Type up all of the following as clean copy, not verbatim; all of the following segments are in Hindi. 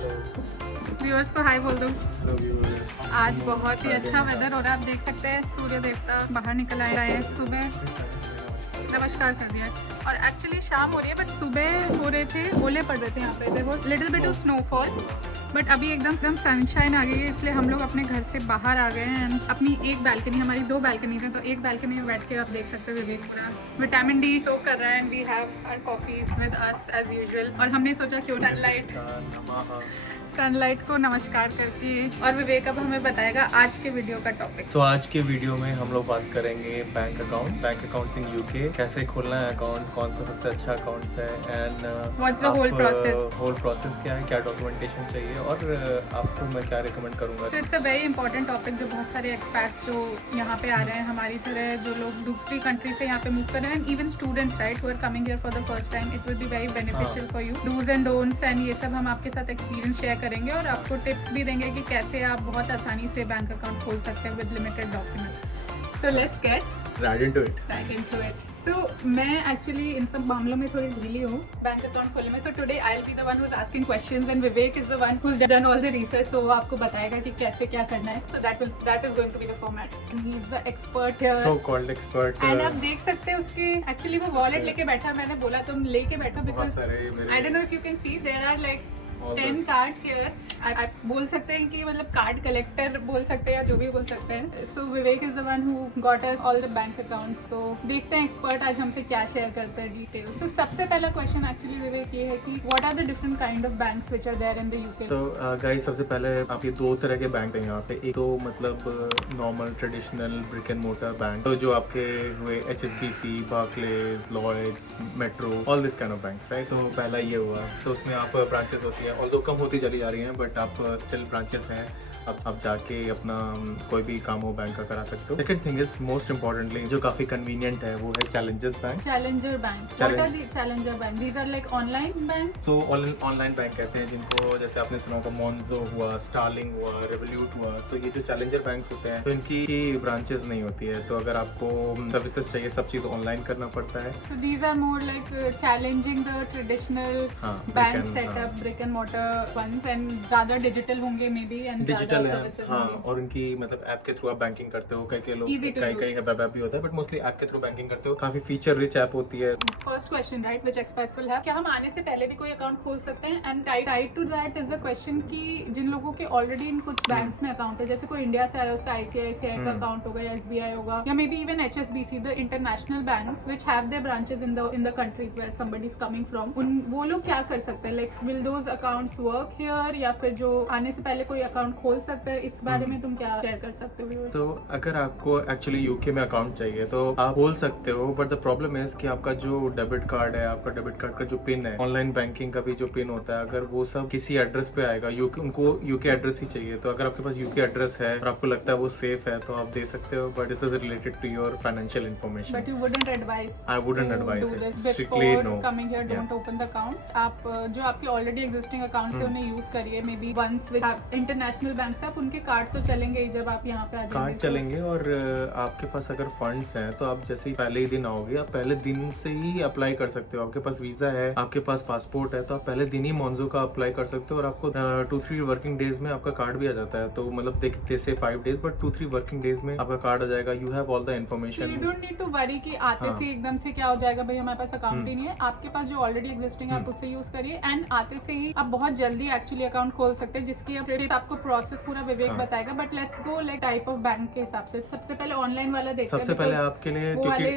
व्यूअर्स को हाय बोल दो। Hello viewers. आज बहुत ही अच्छा वेदर हो रहा है, आप देख सकते हैं सूर्य देवता बाहर निकल आए हैं। सुबह नमस्कार कर दिया है और एक्चुअली शाम हो रही है, बट सुबह हो रहे थे, ओले पड़ रहे थे यहाँ पे। There was little bit of snowfall, but अभी एकदम सनशाइन आ गई है, इसलिए हम लोग अपने घर से बाहर आ गए हैं। एंड अपनी एक बालकनी, हमारी 2 बालकनी है, तो एक बालकनी में बैठ के आप देख सकते हैं विवेक पूरा विटामिन डी सोक कर रहा है। And we have our coffees with us as usual. और हमने सोचा क्यों सनलाइट को नमस्कार करती है। और विवेक अब हमें बताएगा आज के वीडियो का टॉपिक। तो आज के वीडियो में हम लोग बात करेंगे बैंक अकाउंट्स इन यूके, कैसे खोलना है अकाउंट, कौन सा सबसे अच्छा अकाउंट्स है, and what's the whole process क्या है, क्या डॉक्यूमेंटेशन चाहिए, और आपको मैं क्या रिकमेंड करूंगा। तो it's a very important topic, जो बहुत सारे एक्सपर्ट्स जो यहाँ पे आ रहे हैं हमारी तरह, जो लोग दूसरी कंट्री से यहाँ पे मूव कर रहे हैं, even students right, who are coming here for the first time, it will be very beneficial for you. Dos and don'ts and ये सब हम आपके साथ एक्सपीरियंस शेयर करेंगे और आपको टिप्स भी देंगे कि कैसे आप बहुत आसानी से बैंक अकाउंट खोल सकते हैं with limited document. So let's get right into it. तो मैं एक्चुअली इन सब मामलों में थोड़ी ढीली हूँ बैंक अकाउंट खोलने में। So today I will be the one who is asking questions and Vivek is the one who has done all the research. So वो आपको बताएगा कि कैसे क्या करना है। So that is going to be the format. He is the expert here, so called expert. And आप देख सकते हैं उसके एक्चुअली वो वॉलेट लेके बैठा। मैंने बोला तुम लेके बैठो because I don't know if you can see there are like 10 cards here. आप बोल सकते हैं कि मतलब कार्ड कलेक्टर बोल सकते हैं या जो भी बोल सकते हैं। So Vivek is the one who got us all the bank accounts. So देखते हैं एक्सपर्ट आज हमसे क्या शेयर करते हैं डिटेल्स। सो सबसे पहला क्वेश्चन एक्चुअली विवेक ये है कि what are the different kind of banks which are there in the UK. तो गाइस सबसे पहले आप ये 2 तरह के बैंक हैं यहाँ पे। एक तो मतलब normal traditional brick and mortar bank, तो जो आपके हुए HSBC, Barclays, Lloyds, Metro, all this kind of bank, right. तो पहला ये हुआ, तो उसमें आप ब्रांचेस होती है, ऑल्दो कम होती चली जा रही हैं, बट आप स्टिल ब्रांचेस हैं। आप जाके अपना कोई भी काम हो बैंक का करा सकते हो। Second thing is most importantly जो काफी कन्वीनियंट है, वो है challengers bank. Challenger bank, what are the challenger bank? These are like online banks. So online bank कहते हैं जिनको, जैसे आपने सुना होगा मोन्जो हुआ, स्टारलिंग हुआ, रेवोल्यूट हुआ। सो ये जो चैलेंजर बैंक्स होते हैं, तो इनकी ब्रांचेस नहीं होती है, तो अगर आपको सर्विसेज चाहिए, सब चीज ऑनलाइन करना पड़ता है। So these are more like challenging the traditional bank setup, brick and mortar ones, and ज़्यादा डिजिटल होंगे मे बी, एंड डिजिटल है, हाँ। और उनकी मतलब ऐप के थ्रू आप बैंकिंग करते हो। कई लोग कई वेब ऐप भी होता है, बट मोस्टली ऐप के थ्रू बैंकिंग करते हो। काफी फीचर रिच ऐप होती है। First question right, which experts will have, क्या हम आने से पहले भी कोई अकाउंट खोल सकते हैं? And tied to that is the question कि जिन लोगों के ऑलरेडी इन कुछ बैंक्स में अकाउंट है, जैसे कोई इंडिया से आ रहा है, उसका ICICI का अकाउंट होगा या SBI होगा, या maybe even HSBC, the international banks which have their branches in the countries where somebody is coming from, वो लोग क्या कर सकते हैं? Like will those accounts work here, या फिर जो आने से पहले कोई अकाउंट खोल सकते हैं? इस बारे में तुम क्या शेयर कर सकते हो? तो अगर आपको एक्चुअली यूके में अकाउंट चाहिए तो आप खोल सकते हो, बट द प्रॉब्लम इज कि आपका जो डेबिट कार्ड है, आपका डेबिट कार्ड का जो पिन है, ऑनलाइन बैंकिंग का भी जो पिन होता है, अगर वो सब किसी एड्रेस पे आएगा, उनको यूके एड्रेस ही चाहिए। तो अगर आपके पास यूके एड्रेस है और आपको लगता है वो सेफ है, तो आप दे सकते हो, but this is related to your financial information. But you wouldn't advise, I wouldn't advise strictly no. Coming here don't open the account. आप जो आपके ऑलरेडी एग्जिस्टिंग अकाउंट है उन्हें यूज करिए। Maybe once with international bank, आप उनके कार्ड तो चलेंगे ही जब आप यहाँ पे आ जाएंगे। कार्ड चलेंगे, और आपके पास अगर फंड्स हैं तो आप जैसे ही पहले ही दिन आओगे, आप पहले दिन से ही अप्लाई कर सकते हो। आपके पास वीजा है, आपके पास पासपोर्ट है, तो आप पहले दिन ही मोन्जो का अप्लाई कर सकते हो, और आपको 2-3 वर्किंग डेज में आपका कार्ड भी आ जाता है। तो मतलब देखते से 5 डेज, बट 2-3 वर्किंग डेज में आपका कार्ड आ जाएगा। You have all the information. You don't need to worry कि आते से एकदम से क्या हो जाएगा, भाई हमारे पास अकाउंट ही नहीं है। आपके पास जो ऑलरेडी एग्जिस्टिंग है आप उससे यूज करिए, एंड आते से ही आप बहुत जल्दी एक्चुअली अकाउंट खोल सकते हैं, जिसकी आपको प्रोसेस पूरा विवेक बताएगा। But let's go like type of bank के हिसाब से। सबसे पहले ऑनलाइन वाला देखते हैं। सबसे पहले आपके लिए वो वाले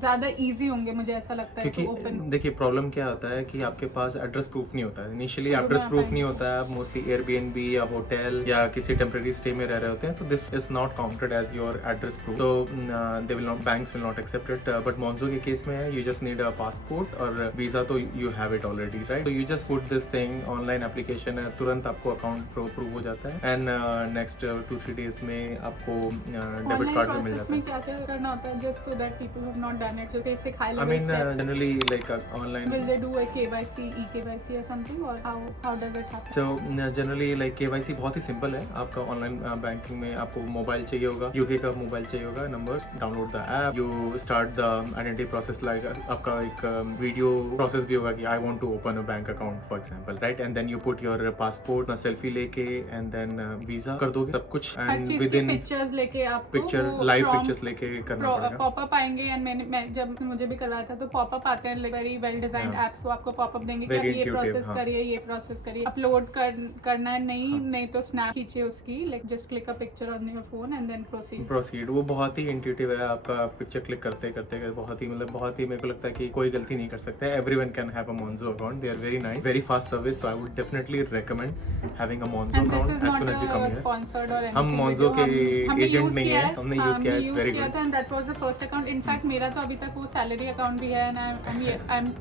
ज्यादा इजी होंगे मुझे ऐसा लगता है। क्योंकि देखिए प्रॉब्लम क्या होता है कि आपके पास एड्रेस प्रूफ नहीं होता है। इनिशियली एड्रेस प्रूफ नहीं होता है, आप मोस्टली एयरबीएनबी या होटल या किसी टेम्परेरी स्टे में रह रहे होते हैं, तो this is not counted as your address proof. तो they will not, banks will not accept it. But Monzo के केस में है, you just need a passport और वीजा, तो you have it already, right. तो you just put this thing, online application है, तुरंत आपको अकाउंट प्रूव हो जाता है, एंड नेक्स्ट 2-3 डेज में आपको डेबिट कार्ड भी मिल जाता है। क्या करना होता है just so that people have not done it, so basic high I level mean steps? generally like online. Will they do a KYC, e-KYC or something, or how does it happen? So generally like KYC बहुत ही सिंपल है। आपका ऑनलाइन बैंकिंग में आपको मोबाइल चाहिए होगा, यूके का मोबाइल चाहिए होगा, numbers, download the app, you start the identity process. Like आपका एक वीडियो प्रोसेस भी होगा कि I want to open a bank account for example, right, and then you put your passport passport, selfie लेके एंड देन वीजा कर दोगे सब कुछ हर एंड चीज विद की इन पिक्चर्स लेके आपको पिक्चर लाइव पिक्चर्स लेके करना पड़ेगा। पॉपअप आएंगे एंड मैं जब मुझे भी करवाया था तो पॉपअप आते हैं very well designed Yeah. Apps, वो आपको पॉपअप देंगे कि Very आप ये intuitive, प्रोसेस हाँ. करिए, ये प्रोसेस करिए, अपलोड करना है नहीं तो स्नैप खींचिए उसकी, like just click a picture on your phone and then proceed. वो बहुत ही इंट्यूटिव है, आपका पिक्चर क्लिक करते करते बहुत ही मेरे को लगता है कि कोई गलती नहीं कर सकता है। Everyone can have a Monzo account, they are very nice, very fast service, so I would definitely recommend having a Monzo account as soon as you come here. Sponsored और हम Monzo के एजेंट नहीं है, हमने यूज किया है, it's very good. And that was the first account, in fact मेरा तो अभी तक वो सैलरी अकाउंट भी है and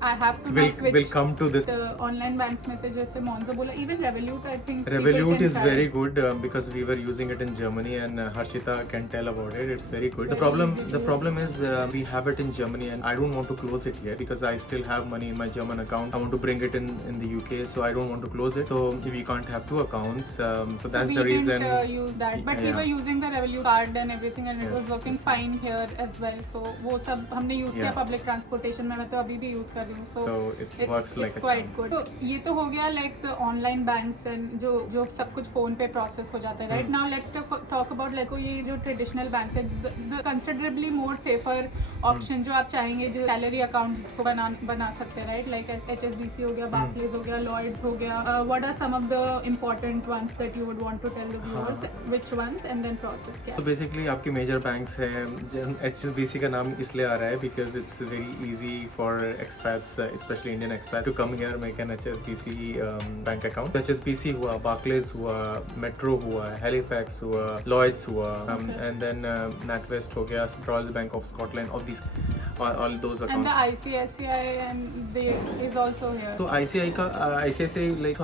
I have to will come to this. Online banks में से जैसे Monzo बोला, इवन Revolut, आई थिंक Revolut is very good because we were using it in Germany and Harshita can tell about it. It's very good. The problem is we have it in Germany and I don't want to close it yet because I still have money in my German account. I want to bring it in the UK, so I don't want to close it. So we can't have two accounts. So that's the reason. We didn't use that, but we were using the Revolut card and everything, and it was working fine here as well. So वो सब हमने use किया public transportation में, मैं तो अभी भी use कर रही हूँ. So it works like a quite good. तो ये तो हो गया like the online banks and जो सब कुछ फोन पे प्रोसेस हो जाता है, right? Now let's talk about like ये जो ट्रेडिशनल बैंक है, the considerably more safer option जो आप चाहेंगे, जो सैलरी अकाउंट जिसको बना सकते हैं, राइट? लाइक HSBC हो गया, बार्कलेज हो गया, लॉयड्स हो गया. What are some of the important ones that you would want to tell the viewers, which ones and then process क्या? तो बेसिकली आपकी मेजर बैंक्स हैं, HSBC का नाम इसलिए आ रहा है because it's very easy for expats, specially Indian expat, to come here make an HSBC bank account. HSBC हुआ, बार्कलेज हुआ, मेट्रो हुआ, हेलिफैक्स हुआ, लॉयड्स हुआ, एंड देन NatWest हो गया, royal bank of Scotland, of this all those accounts. And the ICICI and they is also here. तो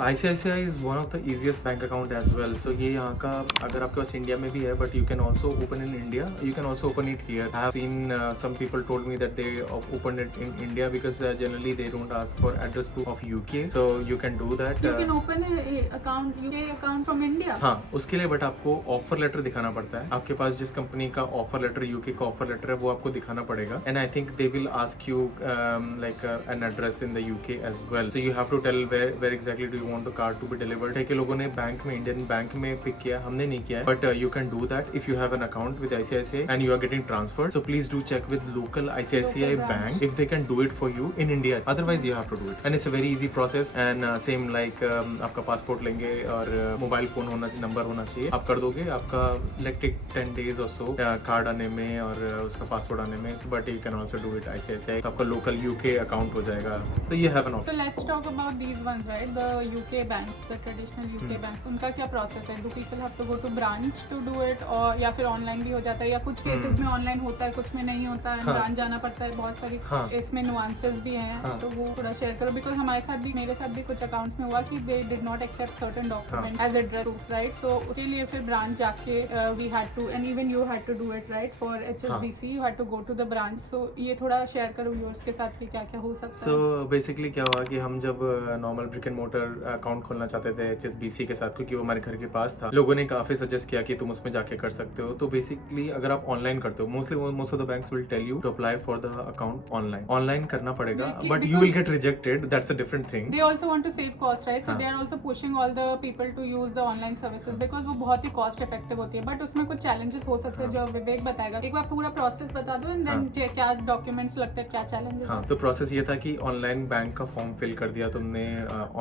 ICICI is one of the easiest bank account as well. So ये यहाँ का अगर आपके पास इंडिया में भी है, but you can also open in India. You can also open it here. I have seen some people told me that they opened it in India because generally they don't ask for address proof of UK. So you can do that. You can open a account, UK account from India. हाँ, उसके लिए बट आपको ऑफर लेटर दिखाना पड़ता है. आपके पास जिस कंपनी का ऑफर लेटर, यूके का ऑफर लेटर है, वो आपको दिखाना पड़ेगा. And I think they will ask you an address in the UK as well. So you have to tell where exactly do you want the card to be delivered. कई लोगों ने बैंक में, इंडियन बैंक में पिक किया, हमने नहीं किया है, but you can do that if you have an account with ICICI and you are getting transferred. So please do check with local ICICI bank if they can do it for you in India. Otherwise you have to do it, and it's a very easy process. And same like आपका पासपोर्ट लेंगे और मोबाइल फोन नंबर होना चाहिए, आप कर दोगे. आपका electric 10 days or so card आने में और उसका पासपोर्ट आने में, but you can also do it ICICI. आपका लोकल UK अकाउंट हो जाएगा. तो ये have an option. So let's talk about these ones, right? The UK banks, the traditional UK banks, उनका क्या प्रोसेस है? Do people have to go to branch to do it, और या फिर ऑनलाइन भी हो जाता है, या कुछ केसेस में ऑनलाइन होता है, कुछ में नहीं होता है, ब्रांच जाना पड़ता है, बहुत सारी इसमें नुआंसेस भी हैं. तो वो थोड़ा शेयर करो, बिकॉज हमारे साथ भी, मेरे साथ भी कुछ अकाउंट्स में हुआ कि they did not accept certain document as address proof, right? So उसके लिए फिर ब्रांच जाके we had to, and even you had to do it, right? For HSBC you had to go to the branch. So ये थोड़ा शेयर करो व्यूअर्स के साथ कि क्या क्या हो सकता है. सो बेसिकली क्या हुआ कि हम जब normal brick and motor account खोलना चाहते थे HSBC के साथ, क्योंकि वो हमारे घर के पास था, लोगों ने काफी सजेस्ट किया कि तुम उसमें जाके कर सकते हो. तो बेसिकली अगर आप ऑनलाइन करते हो, most of the banks will tell you to apply for the account online करना पड़ेगा, but you will get rejected. That's a different thing. They also want to save cost, right? So they are also pushing all the people to use the online services because वो बहुत ही cost effective होती है. बट उसमें कुछ challenges हो सकते हैं जो विवेक बताएगा. एक बार पूरा प्रोसेस बता दो एंड देन क्या डॉक्यूमेंट्स लगते हैं, क्या चैलेंजेस. हाँ, तो प्रोसेस ये था कि ऑनलाइन बैंक का फॉर्म फिल कर दिया तुमने,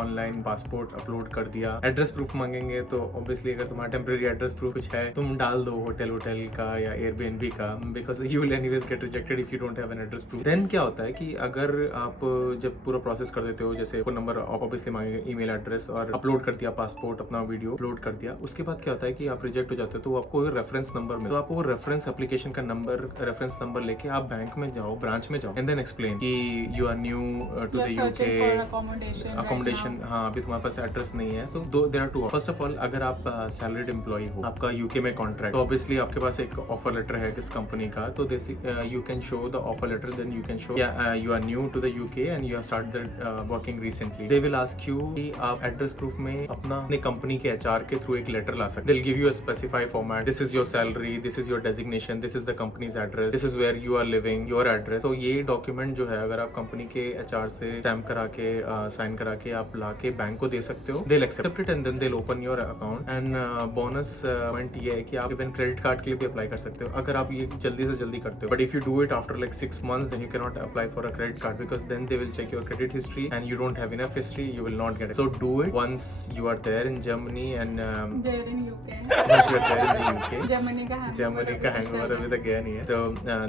ऑनलाइन पासपोर्ट अपलोड कर दिया, एड्रेस प्रूफ मांगेंगे तो ऑब्वियसली अगर तुम्हारा टेम्परेरी एड्रेस प्रूफ कुछ है तुम डाल दो होटल का या एयरबीएनबी का, because you will anyways get rejected if you don't have an address proof. Then क्या होता है कि अगर आप जब पूरा प्रोसेस कर देते हो, जैसे फोन नंबर ऑब्वियसली मांगेंगे, ईमेल एड्रेस, और अपलोड कर दिया पासपोर्ट, अपना वीडियो अपलोड कर दिया, उसके बाद क्या होता है कि आप रिजेक्ट हो जाते हो तो आपको रेफरेंस नंबर मिलता है. तो आपको रेफरेंस एप्लीकेशन का नंबर, रेफरेंस नंबर लेके आप बैंक में जाओ, ब्रांच में जाओ, एंड देन एक्सप्लेन कि you are new to the UK, accommodation. हाँ, अभी तुम्हारे पास एड्रेस नहीं है. तो there are two. First of all, अगर आप सैलरीड एम्प्लॉय हो, आपका यूके में कॉन्ट्रैक्ट, तो ऑब्वियसली आपके पास एक ऑफर लेटर है किस कंपनी का, तो you can show the offer letter, then you can show you are new to the UK and you have started working recently. They will ask you कि आप एड्रेस प्रूफ में अपनी कंपनी के HR के थ्रू एक लेटर ला सकते. They will give you a specified format. This is your salary, this is your designation, this is the company's address, this is where you are living, your your address. तो ये डॉक्यूमेंट जो है अगर आप कंपनी के HR से स्टैम्प करा के साइन करा के आप ला के बैंक को दे सकते हो, they accept it and then they open your account. And bonus point ये है कि आप इवन क्रेडिट कार्ड के लिए भी अप्लाई कर सकते हो अगर आप ये जल्दी से जल्दी करते हो। But if you do it after like 6 months then you cannot apply for a credit card because then they will check your credit history and you don't have enough history, you will not get it. So do it once you are there in Germany and there in UK. once you are there in the UK. Germany का hangover अभी तक गया नहीं है। So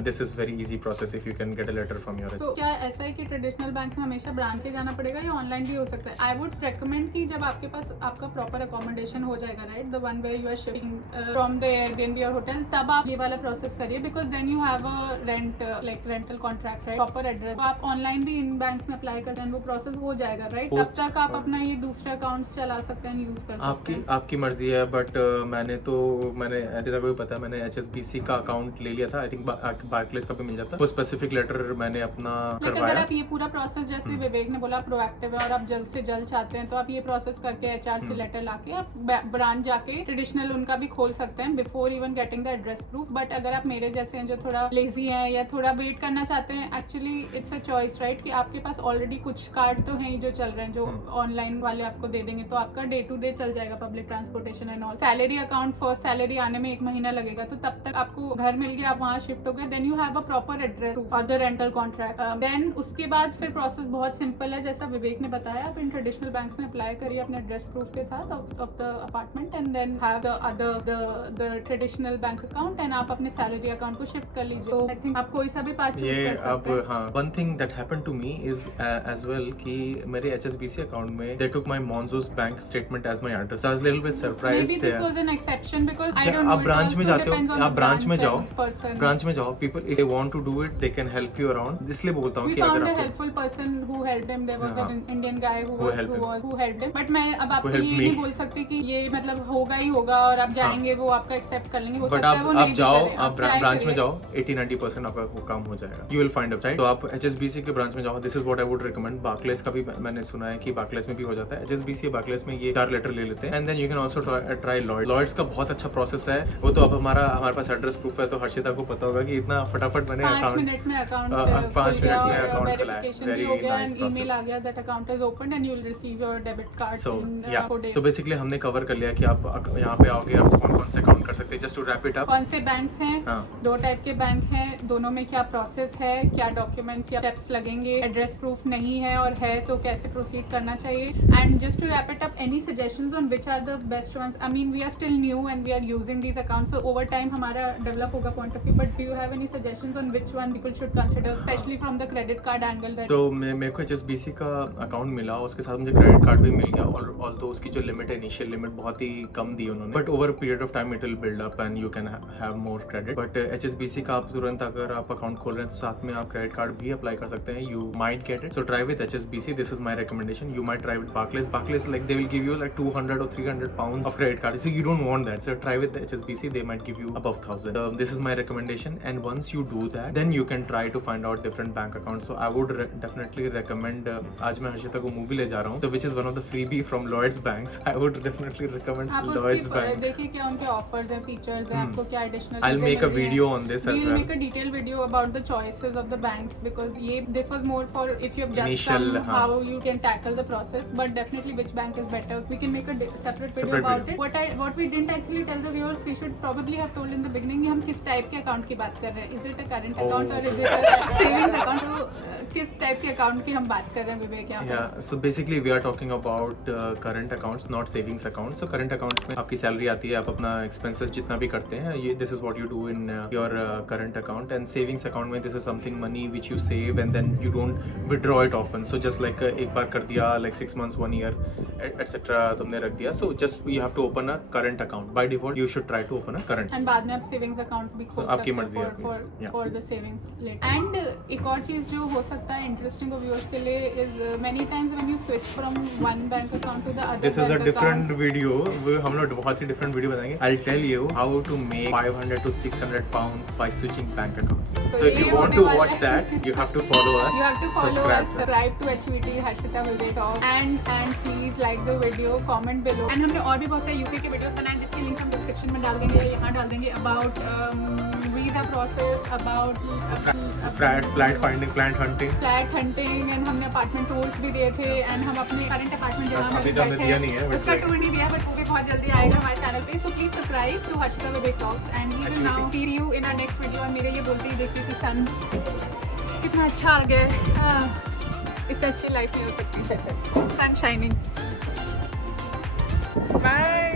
this is very easy process if you can get a letter from your। तो क्या ऐसा है कि ट्रेडिशनल बैंक में हमेशा ब्रांच जाना पड़ेगा या ऑनलाइन भी हो सकता है? आई वुड रेकमेंड कि जब आपके पास आपका प्रॉपर अकोमोडेशन हो जाएगा, right, the one way you are shifting from the Airbnb और होटल, तब आप ये वाला प्रोसेस करिए because then you have a rent like rental contract, right, proper address. तो आप ऑनलाइन भी इन बैंक्स में अप्लाई करते हैं, वो प्रोसेस हो जाएगा, राइट। तब तक आप अपना ये दूसरे अकाउंट्स चला सकते हैं, यूज कर सकते हैं। आपकी मर्जी है। बट मैंने जैसा को भी पता है, मैंने HSBC का अकाउंट ले लिया था। आई थिंक बार्कलेस का भी मिल जाता, वो स्पेसिफिक लेटर मैंने अपना करवाया। अगर आप ये पूरा प्रोसेस जैसे विवेक ने बोला प्रोएक्टिव है और आप जल्द से जल्द चाहते हैं तो आप ये प्रोसेस करके HR से लेटर लाके आप ब्रांच जाके ट्रेडिशनल उनका भी खोल सकते हैं before even getting the address proof. But अगर आप मेरे जैसे हैं जो थोड़ा लेजी हैं या थोड़ा वेट करना चाहते हैं, actually it's a choice, right, कि आपके पास ऑलरेडी कुछ कार्ड तो हैं जो चल रहे हैं, जो ऑनलाइन वाले आपको दे देंगे, तो आपका डे टू डे चल जाएगा, public transportation and all. Salary account, first salary आने में 1 महीना लगेगा, तो तब तक आपको घर मिल गया, आप वहाँ शिफ्ट हो गए, then you have a proper address और द रेंटल कॉन्ट्रैक्ट। देन उसके बाद फिर प्रोसेस बहुत सिंपल है, जैसा विवेक ने बताया, आप इन ट्रेडिशनल बैंक्स में अप्लाई करिए अपने एड्रेस प्रूफ के साथ of the apartment and then have the traditional bank account and आप अपने सैलरी अकाउंट को शिफ्ट कर लीजिए। तो आई थिंक आप कोई सा भी पार्ट चूज कर सकते हैं। हाँ, one thing that happened to me is as well कि मेरे HSBC अकाउंट में they took my Monzo's bank statement as my address. I was little bit surprised. Maybe this was an exception because I don't know. आप ब्रांच में जाते हो, आप ब्रांच में जाओ, people if they want to do it they can help you around. इसलिए बोलता हूँ कि अगर आप helpful person who helped him, there was an Indian guy who helped him. But मैं अब आपको ये नहीं बोल सकती कि ये मतलब होगा ही होगा और आप जाएंगे वो आपका एक्सेप्ट कर लेंगे, हो सकता है वो नहीं। आप जाओ, आप ब्रांच में जाओ, 80-90% आपका वो काम हो जाएगा, you will find out, right. तो आप HSBC के ब्रांच में जाओ, this is what I would recommend. Barclays का भी मैंने सुना है कि बार्कलेस में भी हो जाता है। HSBC बार्कलेस में ये 4 लेटर ले लेते हैं and then you can also try Lloyds का बहुत अच्छा प्रोसेस है वो। तो अब हमारे पास एड्रेस प्रूफ है तो हर्षिता को पता होगा कि इतना फटाफट मैंने 5 मिनट में अकाउंट ईमेल आ गया that account is open and you will receive your debit card in 4 days. तो बेसिकली हमने कवर कर लिया कि आप यहाँ पे आओगे, आप कौन-कौन से अकाउंट कर सकते हैं। Just to wrap it up, कौन से बैंक्स हैं, 2 टाइप के बैंक हैं, दोनों में क्या प्रोसेस है, क्या डॉक्यूमेंट्स या स्टेप्स लगेंगे, एड्रेस प्रूफ नहीं है और है तो कैसे प्रोसीड करना चाहिए। And just to wrap it up, any suggestions on which are the best ones? I mean we are still new and we are using these accounts, so over time हमारा डेवलप होगा point of view, but do you have any suggestions on which one people should consider specially from the credit card angle? तो मेरे को HSBC का अकाउंट मिला, उसके साथ मुझे क्रेडिट कार्ड भी मिल गया, ऑल्दो उसकी जो लिमिट है, इनिशियल लिमिट बहुत ही कम दी उन्होंने, but over period of time it will build up and you can have more credit. But HSBC का आप तुरंत अगर आप अकाउंट खोल रहे हैं तो साथ में आप क्रेडिट कार्ड भी अप्लाई कर सकते हैं, you might get it. So try with HSBC, this is my recommendation. You might try with Barclays like they will give you like 200 or 300 pounds of credit card, so you don't want that, so try with HSBC, they might give you above 1000. This is my recommendation, and once you do that then you can try to find out different bank accounts. So I would definitely recommend, आज मैं हर्षिता को मूवी ले जा रहा हूँ, so which is one of the freebie from Lloyds banks. I would definitely recommend Lloyds bank. देखिए क्या उनके ऑफर्स हैं, फीचर्स हैं, आपको क्या additional. I'll make a video on this as well. We'll make a detailed video about the choices of the banks because this was more for if you have just come, how you can tackle the process, but definitely which bank is better. We can make a separate video about it. What we didn't actually tell the viewers, we should probably have told in the beginning कि हम किस टाइप के अकाउंट की बात कर रहे हैं. Is it a current account or is it a savings account? तो किस टाइप के अकाउंट की हम बात कर रहे हैं विवेक यहाँ पे? Yeah, so basically we are talking about current accounts, not savings accounts. So current accounts में आपकी सैलरी आती है, आप अपना expenses जितना भी करते हैं, ये this is what you do in your current account. And savings account में this is something money which you save and then you don't withdraw it often. So just like एक बार कर दिया, like 6 months, 1 year, etc. तुमने रख दिया. So just you have to open a current account. By default you should try to open a current. And बाद में आप savings account भी खोल सकते हैं for the savings later. And एक और चीज जो हो सकता है interesting of viewers के लिए is many times when you switch from one bank account to the other. This is a different video. वो हम लोग बहुत ही different video बताएंगे. I'll tell you how to make 500 to 600 pounds by switching bank accounts. So if you want to watch that, you have to follow us. You have to follow us. Subscribe to HVT Harshita Vivek and please like the video, comment below. And हमने और भी बहुत सारे UK के videos बनाए जिसकी link हम description में डाल देंगे या यहाँ डाल देंगे about read the process about flat finding, flat hunting. Flat hunting and हमने अपार्टमेंट टूर्स भी दिए थे एंड हम अपने करंट अपार्टमेंट जहाँ अभी में तो हमने बैठे दिया नहीं है, हैं but उसका like- टूर नहीं दिया बट वो भी बहुत जल्दी आएगा हमारे चैनल पे so please subscribe to Harshita Vivek talks and we will now see you in our next video. और मेरे ये बोलते ही देखिए कि सन कितना अच्छा आ गया है, इससे अच्छी लाइफ नहीं हो सकती। सन शाइनिंग। बाय।